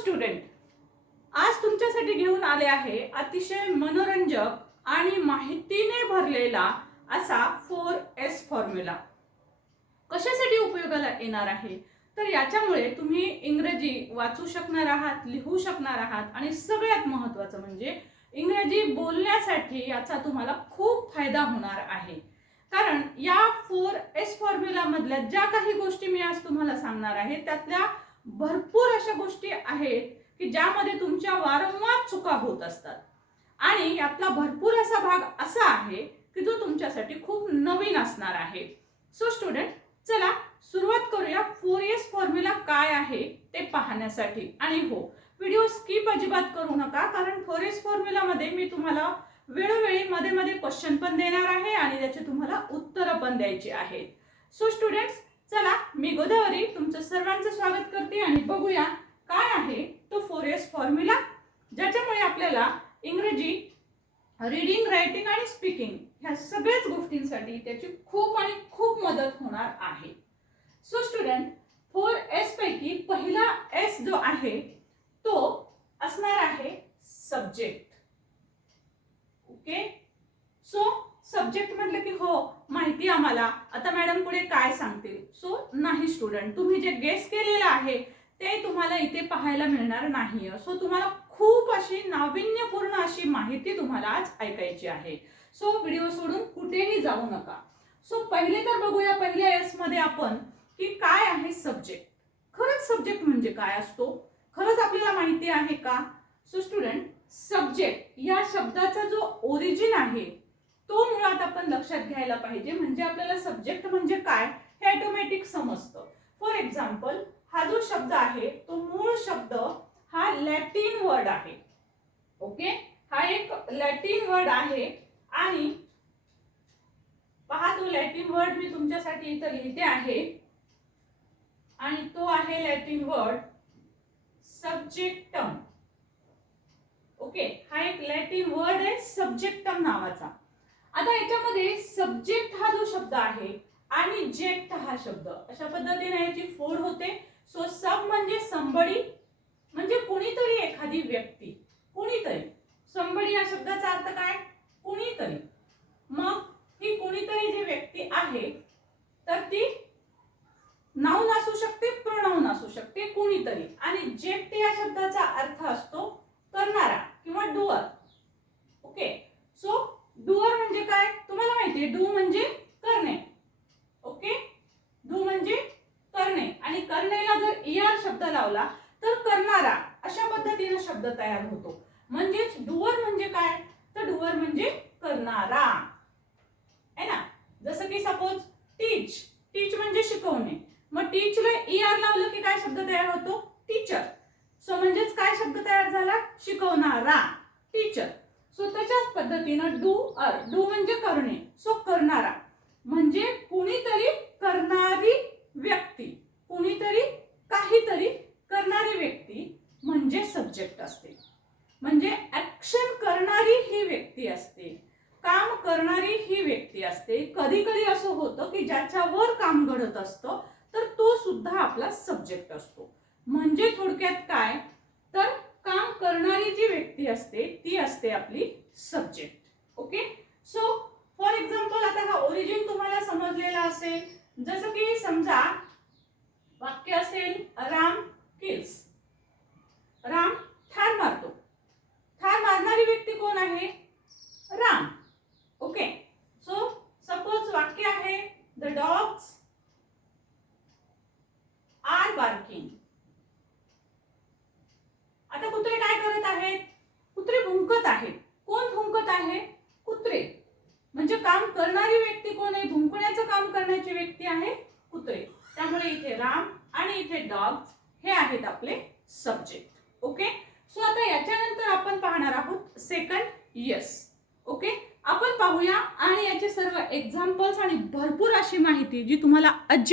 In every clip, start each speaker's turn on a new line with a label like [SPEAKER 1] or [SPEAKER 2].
[SPEAKER 1] Student आज तुमच्यासाठी घेऊन आले आहे अतिशय मनोरंजक आणि माहितीने भरलेला असा फोर एस फॉर्म्युला कशासाठी उपयोगाला येणार आहे? तर याच्यामुळे तुम्ही इंग्रजी वाचू शकणार आहात लिहू शकणार आहात आणि सगळ्यात महत्त्वाचं म्हणजे इंग्रजी बोलण्यासाठी याचा तुम्हाला खूप फायदा होणार आहे. कारण या फोर एस फॉर्म्युलामधल्या ज्या काही गोष्टी मी आज तुम्हाला सांगणार आहे त्यातल्या भरपूर अशा गोष्टी आहेत की ज्यामध्ये तुमच्या वारंवार चुका होत असतात. आणि यातला भरपूर असा भाग असा आहे की जो तुमच्यासाठी खूप नवीन असणार आहे. सो स्टुडंट चला सुरुवात करूया फोर एस फॉर्म्युला काय आहे ते पाहण्यासाठी. आणि हो व्हिडिओ स्किप अजिबात करू नका कारण फोर एस फॉर्म्युलामध्ये मी तुम्हाला वेळोवेळी मध्ये मध्ये क्वेश्चन पण देणार आहे आणि त्याचे तुम्हाला उत्तरं पण द्यायची आहेत. सो स्टुडंट्स चला मी गोदावरी तुमचं सर्वांचं स्वागत करते आणि बघूया काय आहे तो फोर एस फॉर्म्युला ज्याच्यामुळे आपल्याला इंग्रजी रीडिंग रायटिंग आणि स्पीकिंग ह्या सगळ्याच गोष्टींसाठी त्याची खूप आणि खूप मदत होणार आहे. सो स्टुडंट फोर एस पैकी पहिला एस जो आहे तो असणार आहे सब्जेक्ट ओके सो सब्जेक्ट म्हटलं की हो माहिती आता मॅडम पुढे काय सांगतील? सो नाही स्टुडंट तुम्ही जे गेस केलेलं आहे ते तुम्हाला इथे पाहायला मिळणार नाही सो तुम्हाला खूप अशी नाविन्यपूर्ण अशी माहिती तुम्हाला आज ऐकायची आहे. सो व्हिडिओ सोडून कुठेही जाऊ नका. सो पहिले तर बघूया पहिल्या एसमध्ये आपण की काय आहे सब्जेक्ट खरंच सब्जेक्ट म्हणजे काय असतो? खरंच आपल्याला माहिती आहे का? सो स्टुडंट सब्जेक्ट या शब्दाचा जो ओरिजिन आहे तो मुळात आपण लक्षात घ्यायला पाहिजे म्हणजे आपल्याला सब्जेक्ट म्हणजे काय हे ऑटोमॅटिक समजतं. फॉर एक्झाम्पल हा जो शब्द आहे तो मूळ शब्द हा लॅटिन वर्ड आहे. ओके हा एक लॅटिन वर्ड आहे आणि पहा तो लॅटिन वर्ड मी तुमच्यासाठी इथं लिहिते आहे. आणि तो आहे लॅटिन वर्ड सब्जेक्टम ओके हा एक लॅटिन वर्ड आहे सब्जेक्टम नावाचा. आता याच्यामध्ये सब्जेक्ट हा जो शब्द आहे आणि जेक्ट हा शब्द अशा पद्धतीने याची फोड होते. सो सब म्हणजे संबडी म्हणजे कुणीतरी एखादी व्यक्ती कुणीतरी. संबडी या शब्दाचा अर्थ काय? कुणीतरी. मग ही कुणीतरी जी व्यक्ती आहे तर ती नाऊन असू शकते प्रोनाऊन असू शकते कुणीतरी. आणि जेक्ट या शब्दाचा अर्थ असतो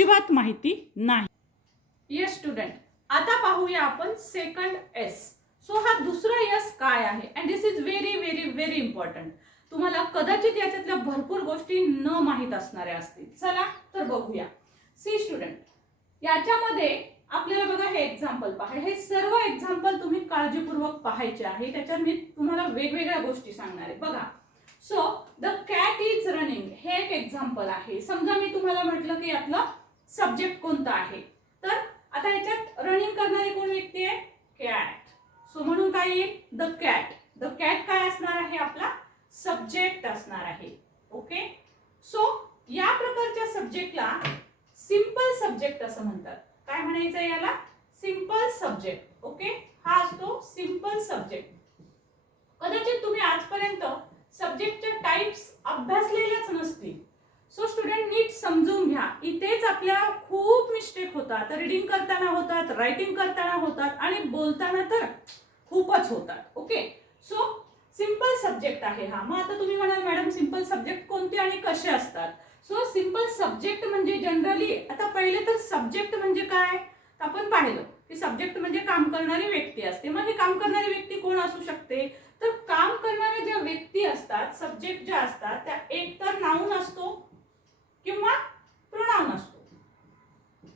[SPEAKER 1] अजिबात माहिती नाही. येस स्टुडंट आता पाहूया आपण सेकंड एस सो हा दुसरा यस काय आहे? And this is very very very important तुम्हाला कदाचित याच्यातल्या भरपूर गोष्टी न माहीत असणाऱ्या असतील. चला तर बघूया. सी स्टुडंट याच्यामध्ये आपल्याला बघा हे एक्झाम्पल पहा. हे सर्व एक्झाम्पल तुम्ही काळजीपूर्वक पाहायचे आहे. त्याच्यात मी तुम्हाला वेगवेगळ्या गोष्टी सांगणार आहे. बघा. So the cat is running हे एक एक्झाम्पल आहे. समजा मी तुम्हाला म्हटलं की यातलं सब्जेक्ट कोणता आहे? तर आता याच्यात रनिंग करणारी कोण व्यक्ती आहे? कॅट सो म्हणून काय येईल? द कॅट द कॅट काय असणार आहे? आपला सब्जेक्ट असणार आहे. ओके सो या प्रकारच्या सब्जेक्टला सिंपल सब्जेक्ट असं म्हणतात. काय म्हणायचं याला? सिंपल सब्जेक्ट ओके हा असतो सिंपल सब्जेक्ट कदाचित तुम्ही आजपर्यंत सब्जेक्टच्या टाइप्स अभ्यासलेल्याच नसतील. सो स्टुडंट नीट समजून घ्या. इथेच आपल्या खूप मिस्टेक होतात. रिडिंग करताना होतात रायटिंग करताना होतात आणि बोलताना तर खूपच होतात. ओके सो सिंपल सब्जेक्ट आहे हा. मग आता तुम्ही म्हणाल मॅडम सिंपल सब्जेक्ट कोणते आणि कसे असतात? सो सिंपल सब्जेक्ट म्हणजे जनरली आता पहिले तर सब्जेक्ट म्हणजे काय? आपण पाहिलं की सब्जेक्ट म्हणजे काम करणारी व्यक्ती असते. मग ही काम करणारी व्यक्ती कोण असू शकते? तर काम करणाऱ्या ज्या व्यक्ती असतात सब्जेक्ट ज्या असतात त्या एक तर नाऊन असतो किंवा प्रोनाऊन असतो.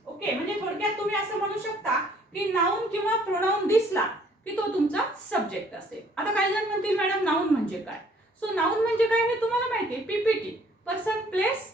[SPEAKER 1] ओके म्हणजे थोडक्यात तुम्ही असं म्हणू शकता की नाऊन किंवा प्रोनाऊन दिसला की तो तुमचा सब्जेक्ट असेल. आता काही जण म्हणतील मॅडम नाऊन म्हणजे काय? सो नाऊन म्हणजे काय हे तुम्हाला माहिती आहे? पीपीटी पर्सन प्लेस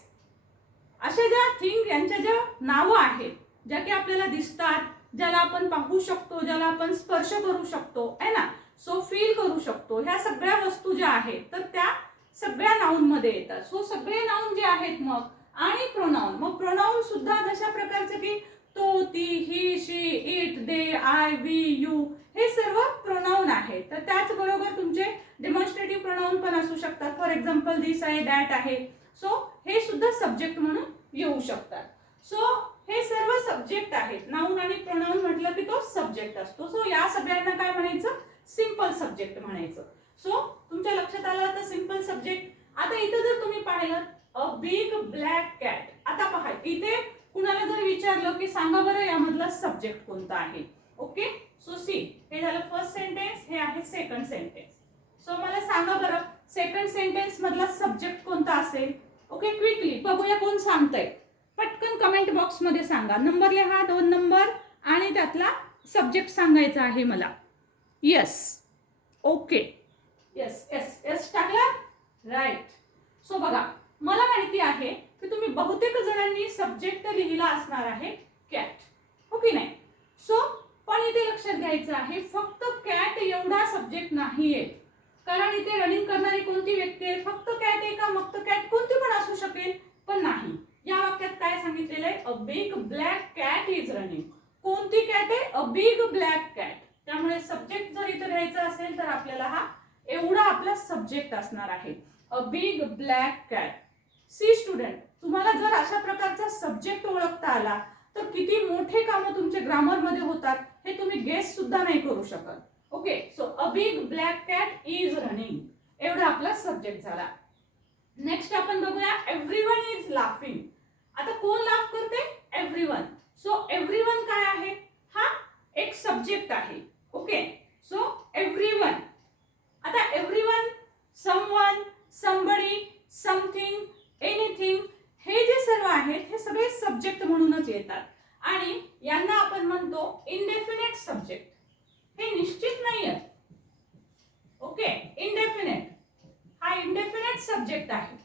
[SPEAKER 1] अशा ज्या थिंग यांच्या ज्या नावं आहेत ज्या की आपल्याला दिसतात ज्याला आपण पाहू शकतो ज्याला आपण स्पर्श करू शकतो आहे ना? सो फील करू शकतो. ह्या सगळ्या वस्तू ज्या आहेत तर त्या सगळ्या नाऊनमध्ये येतात. सो सगळे नाऊन जे आहेत मग आणि प्रोनाऊन मग प्रोनाऊन सुद्धा जशा प्रकारचे की तो ती he she it they I we you हे सर्व प्रोनाऊन आहेत तर त्याचबरोबर तुमचे डेमॉन्स्ट्रेटिव्ह प्रोनाऊन पण असू शकतात. फॉर एक्झाम्पल दिस आहे दॅट आहे. सो हे सुद्धा सब्जेक्ट म्हणून येऊ शकतात. सो हे सर्व सब्जेक्ट आहेत. नाऊन आणि प्रोनाऊन म्हटलं की तो सब्जेक्ट असतो. सो या सगळ्यांना काय म्हणायचं? सिंपल सब्जेक्ट म्हणायचं. सो तुमच्या लक्षात आलं तर सिंपल सब्जेक्ट आता इथं जर तुम्ही पाहिलं अ बिग ब्लॅक कॅट आता पहा इथे कुणाला जर विचारलं की सांगा बरं यामधला सब्जेक्ट कोणता आहे? ओके सो सी हे झालं फर्स्ट सेंटेन्स हे आहे सेकंड सेंटेन्स सो मला सांगा बरं सेकंड सेंटेन्स मधला सब्जेक्ट कोणता असेल? ओके क्विकली बघूया कोण सांगतंय. पटकन कमेंट बॉक्समध्ये सांगा. नंबर लिहा दोन नंबर आणि त्यातला सब्जेक्ट सांगायचा आहे मला. Yes okay yes yes yes टाकला? राईट सो बघा मला माहिती आहे की तुम्ही बहुतेक जणांनी सब्जेक्ट लिहिला असणार आहे कॅट हो की नाही? सो पण इथे लक्षात घ्यायचं आहे फक्त कॅट एवढा सब्जेक्ट नाहीये. कारण इथे रनिंग करणारी कोणती व्यक्ती आहे? फक्त कॅट आहे का? मग कॅट कोणती पण असू शकेल पण नाही. या वाक्यात काय सांगितलेलं आहे? A big black cat is running कोणती कॅट आहे? अ बिग ब्लॅक कॅट त्यामुळे सब्जेक्ट जर इथं घ्यायचा असेल तर आपल्याला हा एवढा आपला सब्जेक्ट असणार आहे. A big black cat see student तुम्हाला जर अशा प्रकारचा सब्जेक्ट ओळखता आला तर किती मोठे कामं तुमचे ग्रामरमध्ये होतात हे तुम्ही गेस सुद्धा नाही करू शकत. Okay so a big black cat is running एवढा आपला सब्जेक्ट झाला. नेक्स्ट आपण बघूया एव्हरीवन इज लाफिंग आता कोण लाफ करते? एव्हरीवन सो एव्हरीवन काय आहे? हा एक सब्जेक्ट आहे. ओके सो एव्हरीवन आता everyone someone somebody something anything हे जे सर्व आहेत हे सगळे सब्जेक्ट म्हणूनच येतात. आणि यांना आपण म्हणतो इनडेफिनेट सब्जेक्ट हे निश्चित नाही आहे ओके? इनडेफिनेट हा इनडेफिनेट सब्जेक्ट आहे.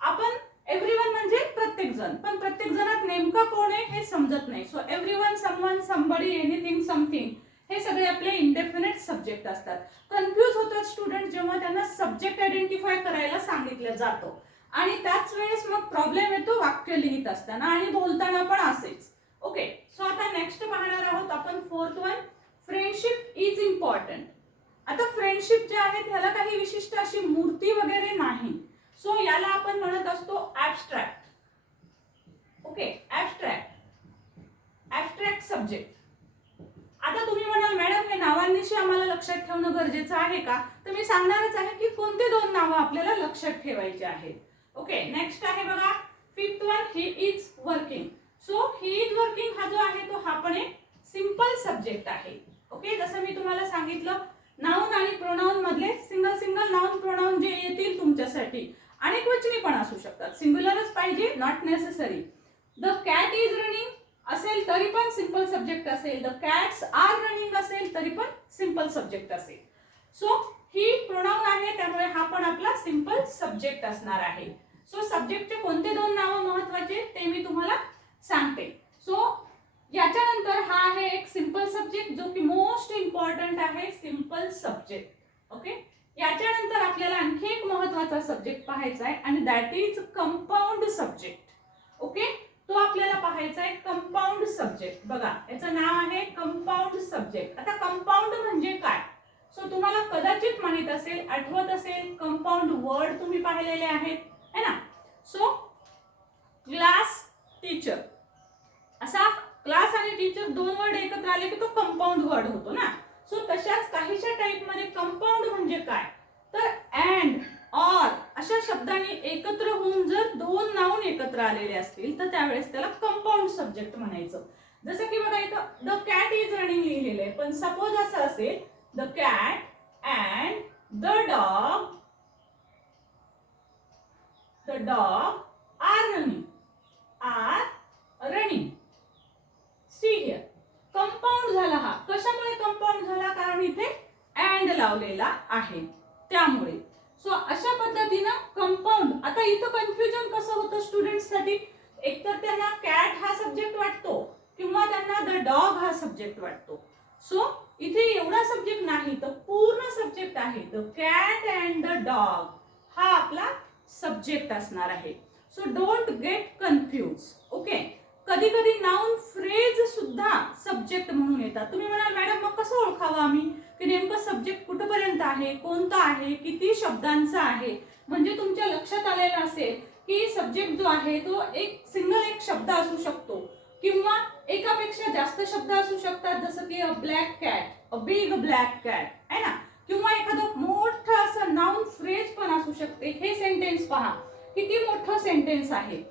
[SPEAKER 1] आपण एव्हरीवन म्हणजे प्रत्येक जण पण प्रत्येक जणात नेमकं कोण आहे हे समजत नाही. So everyone someone somebody anything something हे सगळे आपले इनडेफिनेट सब्जेक्ट असतात. कन्फ्यूज होतात स्टुडंट जेव्हा त्यांना सब्जेक्ट आयडेंटिफाय करायला सांगितलं जातं. आणि त्याच वेळेस मग प्रॉब्लेम येतो वाक्य लिहित असताना आणि बोलताना पण असेच. ओके सो आता नेक्स्ट पाहणार आहोत आपण fourth one friendship is important आता फ्रेंडशिप जे आहे त्याला काही विशिष्ट अशी मूर्ती वगैरे नाही. सो याला आपण म्हणत असतो abstract okay abstract abstract subject आता तुम्ही म्हणाल मॅडम हे नावांनीशी आम्हाला लक्षात ठेवणं गरजेचं आहे का? तर मी सांगणारच आहे की कोणते दोन नावं आपल्याला लक्षात ठेवायचे आहेत. ओके नेक्स्ट आहे बघा. Fifth one he is working so he is working हा जो आहे तो हा पण एक सिंपल सब्जेक्ट आहे. ओके जसं मी तुम्हाला सांगितलं नाऊन आणि प्रोनाऊन मधले सिंगल सिंगल नाऊन प्रोनाऊन जे येतील तुमच्यासाठी. अनेक वचनी पण असू शकतात. सिंग्युलरच पाहिजे not necessary the cat is running असेल तरी पण सिंपल सब्जेक्ट असेल. द कॅट्स आर रनिंग असेल तरी पण सिंपल सब्जेक्ट असेल. सो ही प्रोनाऊन आहे त्यामुळे हा पण आपला सिंपल सब्जेक्ट असणार आहे. सो सब्जेक्टचे कोणते दोन नावं महत्त्वाचे ते मी तुम्हाला सांगते. सो याच्यानंतर हा आहे एक सिंपल सब्जेक्ट जो की मोस्ट इम्पॉर्टंट आहे सिंपल सब्जेक्ट ओके याच्यानंतर आपल्याला आणखी एक महत्त्वाचा सब्जेक्ट पाहायचा आहे आणि that is compound subject okay तो आपल्याला पाहायचा आहे कंपाऊंड सब्जेक्ट बघा याचं नाव आहे कंपाऊंड सब्जेक्ट आता कंपाऊंड म्हणजे काय? सो तुम्हाला कदाचित माहीत असेल आठवत असेल कंपाऊंड वर्ड तुम्ही पाहिलेले आहेत. है ना? सो क्लास टीचर असा क्लास आणि टीचर दोन वर्ड एकत्र आले की तो कंपाऊंड वर्ड होतो ना? सो तशाच काहीशा टाइपमध्ये कंपाऊंड म्हणजे काय? तर अँड ऑर अशा शब्दांनी एकत्र होऊन जर दोन नाऊन एकत्र आलेले असतील तर त्यावेळेस त्याला कंपाऊंड सब्जेक्ट म्हणायचं. जसं की बघा इथं द कॅट इज रनिंग लिहिलेलं आहे. पण सपोज असं असेल the cat and the dog the dog are running are running See here. Compound झाला हा. कशामुळे कंपाऊंड झाला? कारण इथे अँड लावलेला आहे. त्यामुळे. सो अशा पद्धतीनं कंपाऊंड आता इथं कन्फ्युजन कसं होतं स्टुडंटसाठी एकतर त्यांना कॅट हा सब्जेक्ट वाटतो किंवा त्यांना द डॉग हा सब्जेक्ट वाटतो. सो इथे एवढा सब्जेक्ट नाही तर पूर्ण सब्जेक्ट आहे. The cat and the dog हा आपला सब्जेक्ट असणार आहे. So don't get confuse okay कधी कधी नाऊन फ्रेज सुद्धा सब्जेक्ट म्हणून येतात. तुम्ही म्हणाल मॅडम मग कसं ओळखावं आम्ही? की नेमकं सब्जेक्ट कुठपर्यंत आहे? कोणता आहे? किती शब्दांचा आहे? म्हणजे तुमच्या लक्षात आलेलं असेल की सब्जेक्ट जो आहे तो एक सिंगल एक शब्द असू शकतो. किंवा एकापेक्षा जास्त शब्द असू शकतात जसं की a black cat a big black cat आहे ना? किंवा एखादं मोठ त्याचं नाऊन फ्रेज पण असू शकते. हे सेंटेन्स पहा. किती मोठं सेंटेन्स आहे.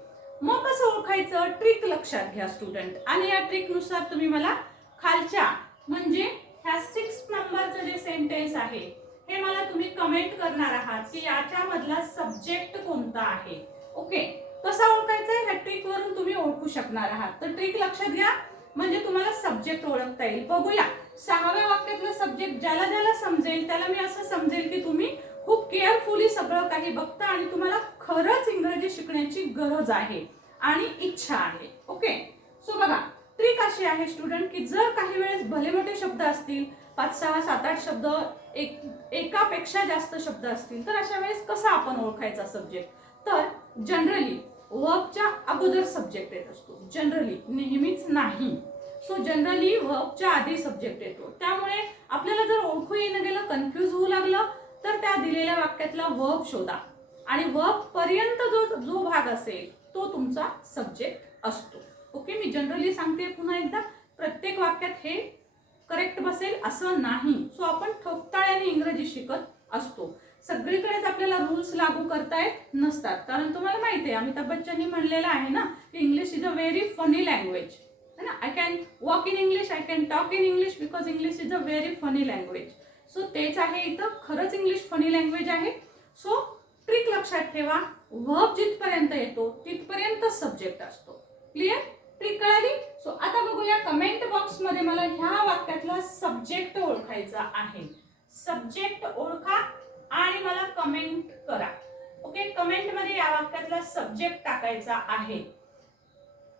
[SPEAKER 1] मग कसं ओळखायचं? ट्रिक लक्षात घ्या स्टुडंट आणि या ट्रिकनुसार तुम्ही मला खालच्या म्हणजे ह्या सिक्स नंबरचं जे सेंटेन्स आहे हे मला तुम्ही कमेंट करणार आहात की याच्यामधला सब्जेक्ट कोणता आहे. ओके कसा ओळखायचा ह्या ट्रिकवरून तुम्ही ओळखू शकणार आहात. तर ट्रिक लक्षात घ्या. म्हणजे तुम्हाला सब्जेक्ट ओळखता येईल. बघूया. सहाव्या वाक्यातलं सब्जेक्ट ज्याला ज्याला समजेल त्याला मी असं समजेल की तुम्ही खूप केअरफुली सगळं काही बघता आणि तुम्हाला खरंच इंग्रजी शिकण्याची गरज आहे आणि इच्छा आहे. ओके सो बघा. ट्रिक अशी आहे स्टुडंट की जर काही वेळेस भले मोठे शब्द असतील पाच सहा सात आठ शब्द एक एकापेक्षा जास्त शब्द असतील तर अशा वेळेस कसा आपण ओळखायचा सब्जेक्ट तर जनरली वर्कच्या अगोदर सब्जेक्ट येत असतो. जनरली नेहमीच नाही. सो जनरली वर्कच्या आधी सब्जेक्ट येतो. त्यामुळे आपल्याला जर ओळखू येणं गेलं कन्फ्यूज होऊ लागलं तर त्या दिलेल्या वाक्यातला वर्ब शोधा. आणि वर्ब पर्यंत जो जो भाग असेल तो तुमचा सब्जेक्ट असतो. ओके मी जनरली सांगते पुन्हा एकदा. प्रत्येक वाक्यात हे करेक्ट बसेल असं नाही. सो आपण ठोकताळ्याने इंग्रजी शिकत असतो. सगळीकडेच आपल्याला रूल्स लागू करता येत नसतात. कारण तुम्हाला माहिती आहे अमिताभ बच्चननी म्हणलेलं आहे ना की English is a very funny language है ना? I can walk in English I can talk in English because English is a very funny language so तेच आहे इथं खरंच इंग्लिश फनी लँग्वेज आहे. सो ट्रिक लक्षात ठेवा वर्ब जिथपर्यंत येतो तिथपर्यंत सब्जेक्ट असतो. क्लिअर ट्रिक कळाली? सो आता बघूया कमेंट बॉक्समध्ये मला ह्या वाक्यातला सब्जेक्ट ओळखायचा आहे. सब्जेक्ट ओळखा आणि मला कमेंट करा. ओके कमेंटमध्ये या वाक्यातला सब्जेक्ट टाकायचा आहे.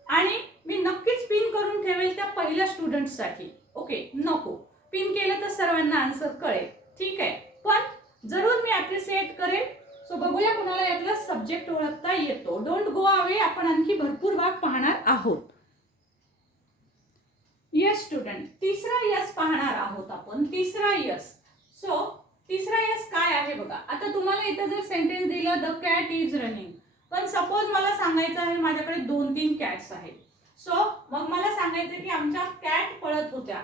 [SPEAKER 1] आणि मी नक्कीच पिन करून ठेवेल त्या पहिल्या स्टुडंटसाठी ओके नको. पिन केलं तर सर्वांना आन्सर कळेल. ठीक आहे? पण जरूर मी ॲप्रिसिएट करेल. सो बघूया कुणाला यातला सब्जेक्ट ओळखता येतो. डोंट गो अवे आपण आणखी भरपूर भाग पाहणार आहोत. यस स्टुडंट तिसरा यस पाहणार आहोत आपण. तिसरा यस सो तिसरा यस काय आहे बघा. आता तुम्हाला इथं जर सेंटेन्स दिलं द कॅट इज रनिंग पण सपोज मला सांगायचं आहे माझ्याकडे दोन तीन कॅट्स आहेत. सो मग मला सांगायचं की आमच्या कॅट पळत होत्या.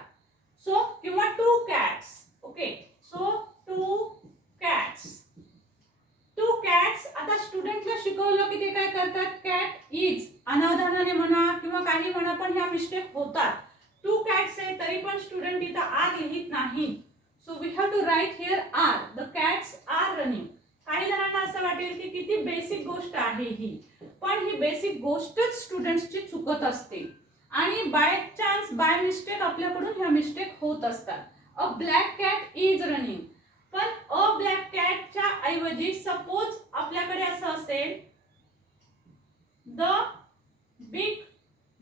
[SPEAKER 1] सो किंवा two cats okay so two cats two cats आता स्टुडंटला शिकवलं की ते काय करतात? कॅट इज अनावधानाने म्हणा किंवा काही म्हणा पण ह्या मिस्टेक होतात. टू कॅट्स आहे तरी पण स्टुडंट इथं आग लिहित नाही. So we have to write here are the cats are running काही जणांना असं वाटेल की किती बेसिक गोष्ट आहे ही. पण ही बेसिक गोष्टच स्टुडंट्सची चुकत असते. आणि बाय चान्स बाय मिस्टेक आपल्याकडून ह्या मिस्टेक होत असतात. A black cat is running पण अ ब्लॅक कॅटच्या ऐवजी सपोज आपल्याकडे असं असेल the big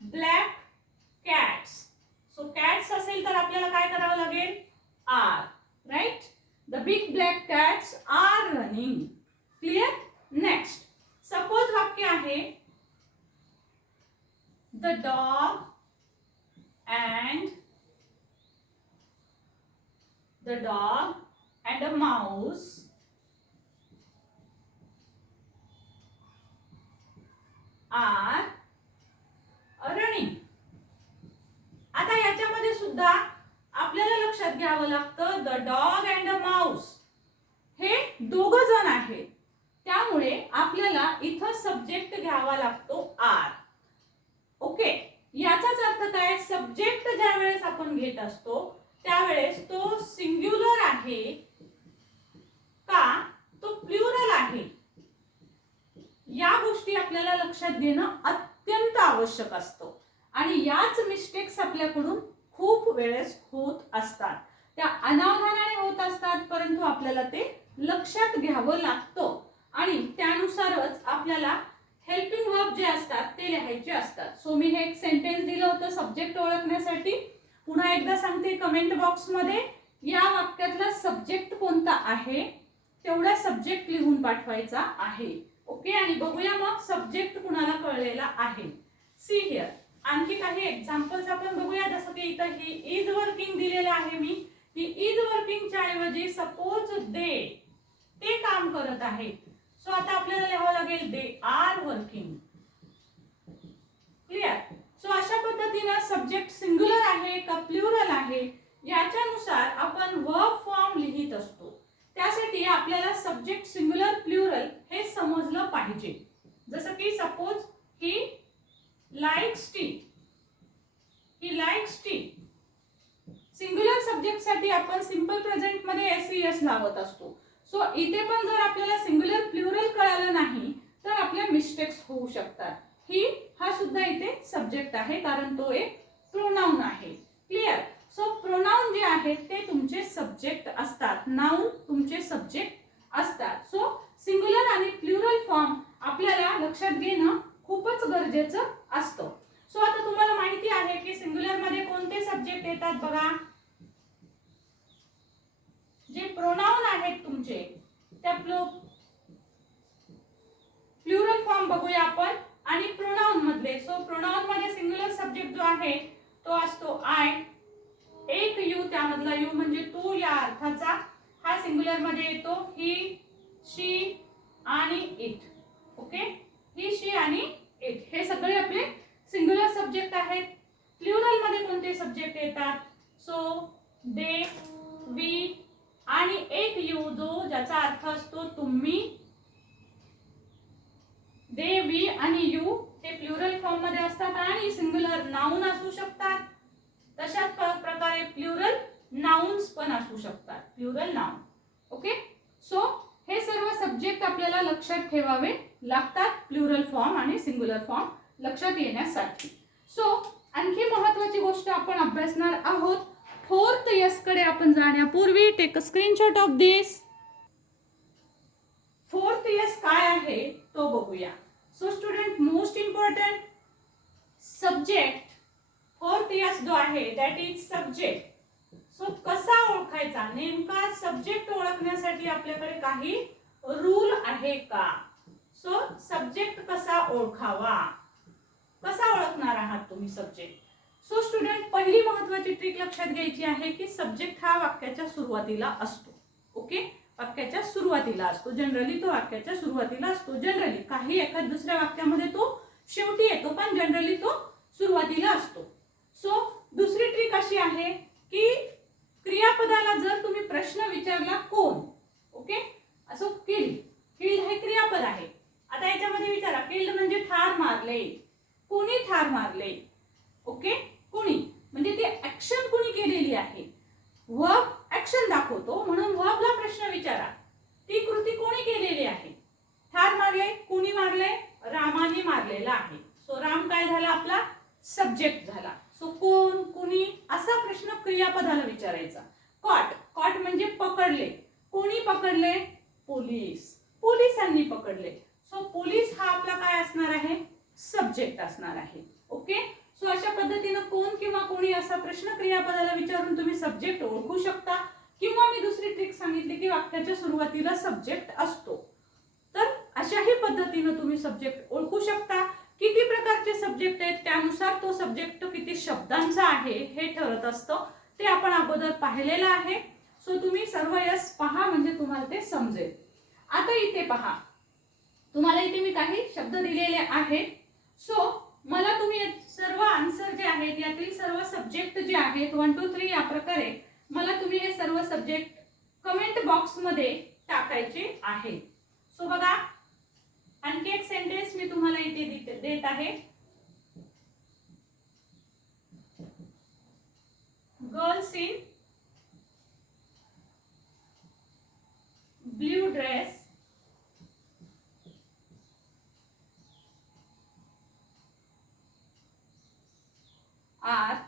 [SPEAKER 1] black cats so cats असेल तर आपल्याला काय करावं लागेल are right the big black cats are running clear next suppose वाक्य आहे the dog and the dog and a mouse are running आता याच्यामध्ये सुद्धा आपल्याला लक्षात घ्यावं लागतं the dog and a mouse हे दोघ जण आहेत त्यामुळे आपल्याला इथं सब्जेक्ट घ्यावा लागतो आर. ओके याचाच अर्थ काय? सब्जेक्ट ज्या वेळेस आपण घेत असतो त्यावेळेस तो सिंग्युलर आहे का? तो प्लुरल आहे. या गोष्टी आपल्याला लक्षात घेणं अत्यंत आवश्यक असतं. आणि याच मिस्टेक्स आपल्याकडून खूप वेळेस होत असतात. त्या अनावधानाने होत असतात परंतु आपल्याला ते लक्षात घ्यावं लागतं. आणि त्यानुसारच आपल्याला हेल्पिंग वर्ब जे असतात ते लिहायचे असतात. सो मी हे एक सेंटेन्स दिलं होतं सब्जेक्ट ओळखण्यासाठी. पुन्हा एकदा सांगते कमेंट बॉक्समध्ये या वाक्यातला सब्जेक्ट कोणता आहे तेवढा सब्जेक्ट लिहून पाठवायचा आहे. ओके आणि बघूया मग सब्जेक्ट कुणाला कळलेला आहे. सी हिअर आणखी काही एक्झाम्पल्स आपण बघूया. जसं की इथं ही इज वर्किंग दिलेलं आहे मी. की इज वर्किंगच्या ऐवजी सपोज दे ते काम करत आहेत. सो आता आपल्याला लिहावं लागेल they are working clear so अशा पद्धतीनं सब्जेक्ट सिंग्युलर आहे का प्लुरल आहे याच्यानुसार आपण वर्ब फॉर्म लिहित असतो. त्यासाठी आपल्याला सब्जेक्ट सिंग्युलर प्लुरल हे समजलं पाहिजे. जसं की suppose he likes tea he likes tea singular सब्जेक्टसाठी आपण सिंपल प्रेझेंटमध्ये एस ई एस लावत असतो. सो इथे पण जर आपल्याला सिंग्युलर प्लुरल कळालं नाही तर आपल्या मिस्टेक्स होऊ शकतात. ही हा सुद्धा इथे सब्जेक्ट आहे कारण तो एक प्रोनाऊन आहे. क्लिअर सो प्रोनाऊन जे आहेत ते तुमचे सब्जेक्ट असतात. नाऊन तुमचे सब्जेक्ट असतात. सो सिंग्युलर आणि प्लुरल फॉर्म आपल्याला लक्षात घेणं खूपच गरजेचं असतं. सो आता तुम्हाला माहिती आहे की सिंग्युलरमध्ये कोणते सब्जेक्ट येतात बघा. जे प्रोनाऊन आहेत तुमचे त्या प्लुरल फॉर्म बघूया आपण. आणि प्रोनाऊन मधले सो प्रोनाऊन मध्ये सिंग्युलर सब्जेक्ट जो आहे तो असतो आय एक यू त्यामधला यू म्हणजे तू या अर्थाचा. हा सिंग्युलरमध्ये येतो ही शी आणि इट ओके ही शी आणि इट हे सगळे आपले सिंग्युलर सब्जेक्ट आहेत. प्लुरलमध्ये कोणते सब्जेक्ट येतात? सो दे वी आणि एक यू जो ज्याचा अर्थ असतो तुम्ही दे वी आणि यू हे प्लुरल फॉर्ममध्ये असतात आणि सिंग्युलर नाऊन असू शकतात. तशाच प्रकारे प्लुरल नाउन्स पण असू शकतात. प्लुरल नाउन ओके सो हे सर्व सब्जेक्ट आपल्याला लक्षात ठेवावे लागतात प्लुरल फॉर्म आणि सिंग्युलर फॉर्म लक्षात येण्यासाठी. सो आणखी महत्वाची गोष्ट आपण अभ्यासणार आहोत. फोर्थ यसकडे आपण जाण्यापूर्वी take a screenshot of this fourth S काय आहे तो बघूया. So student most important subject fourth S जो आहे दॅट इज सब्जेक्ट सो कसा ओळखायचा? नेमका सब्जेक्ट ओळखण्यासाठी आपल्याकडे काही रूल आहे का? सो सब्जेक्ट कसा ओळखावा? कसा ओळखणार आहात तुम्ही सब्जेक्ट सो स्टुडंट पहिली महत्वाची ट्रिक लक्षात घ्यायची आहे की सब्जेक्ट हा वाक्याच्या सुरुवातीला असतो. ओके वाक्याच्या सुरुवातीला असतो. जनरली तो वाक्याच्या सुरुवातीला असतो. जनरली काही एखाद दुसऱ्या वाक्यामध्ये तो शेवटी येतो पण जनरली तो सुरुवातीला असतो. सो दुसरी ट्रिक अशी आहे की क्रियापदाला जर तुम्ही प्रश्न विचारला कोण? ओके असो किल्ड. किल्ड हे क्रियापद आहे. आता याच्यामध्ये विचारा किल्ड म्हणजे ठार मारले. कोणी ठार मारले? ओके कुणी? म्हणजे ती ऍक्शन कुणी केलेली आहे? वर्ब ऍक्शन दाखवतो म्हणून वर्बला प्रश्न विचारा. ती कृती कोणी केलेली आहे? ठार मारले कुणी मारले? रामाने मारलेला आहे. सो राम काय झाला आपला? सब्जेक्ट झाला. सो कोण कुणी? असा प्रश्न क्रियापदाला विचारायचा. कॉट कॉट म्हणजे पकडले. कोणी पकडले? पोलीस पोलिसांनी पकडले. सो पोलीस हा आपला काय असणार आहे? सब्जेक्ट असणार आहे. ओके सो अशा पद्धतीनं कोण किंवा कोणी असा प्रश्न क्रियापदाला विचारून तुम्ही सब्जेक्ट ओळखू शकता किंवा मी दुसरी ट्रिक सांगितली की वाक्याच्या सुरुवातीला सब्जेक्ट असतो. तर अशाही पद्धतीनं तुम्ही सब्जेक्ट ओळखू शकता. किती प्रकारचे सब्जेक्ट आहेत त्यानुसार तो सब्जेक्ट किती शब्दांचा आहे हे ठरत असतं. ते आपण अगोदर पाहिलेलं आहे. सो तुम्ही सर्व यस पहा म्हणजे तुम्हाला ते समजेल. आता इथे पहा. तुम्हाला इथे मी काही शब्द दिलेले आहेत. सो मला तुम्ही हे सर्व आन्सर जे आहेत यातील सर्व सब्जेक्ट जे आहेत वन टू थ्री या प्रकारे मला तुम्ही हे सर्व सब्जेक्ट कमेंट बॉक्समध्ये टाकायचे आहे सो बघा आणखी एक सेंटेन्स मी तुम्हाला इथे देत- देत आहे. Girls in blue dress are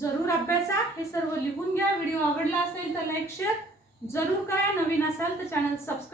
[SPEAKER 1] जरूर अभ्यासा हे सर्व लिहून घ्या. व्हिडिओ आवडला असेल तर लाईक शेअर जरूर करा. नवीन असाल तर चॅनल सबस्क्राईब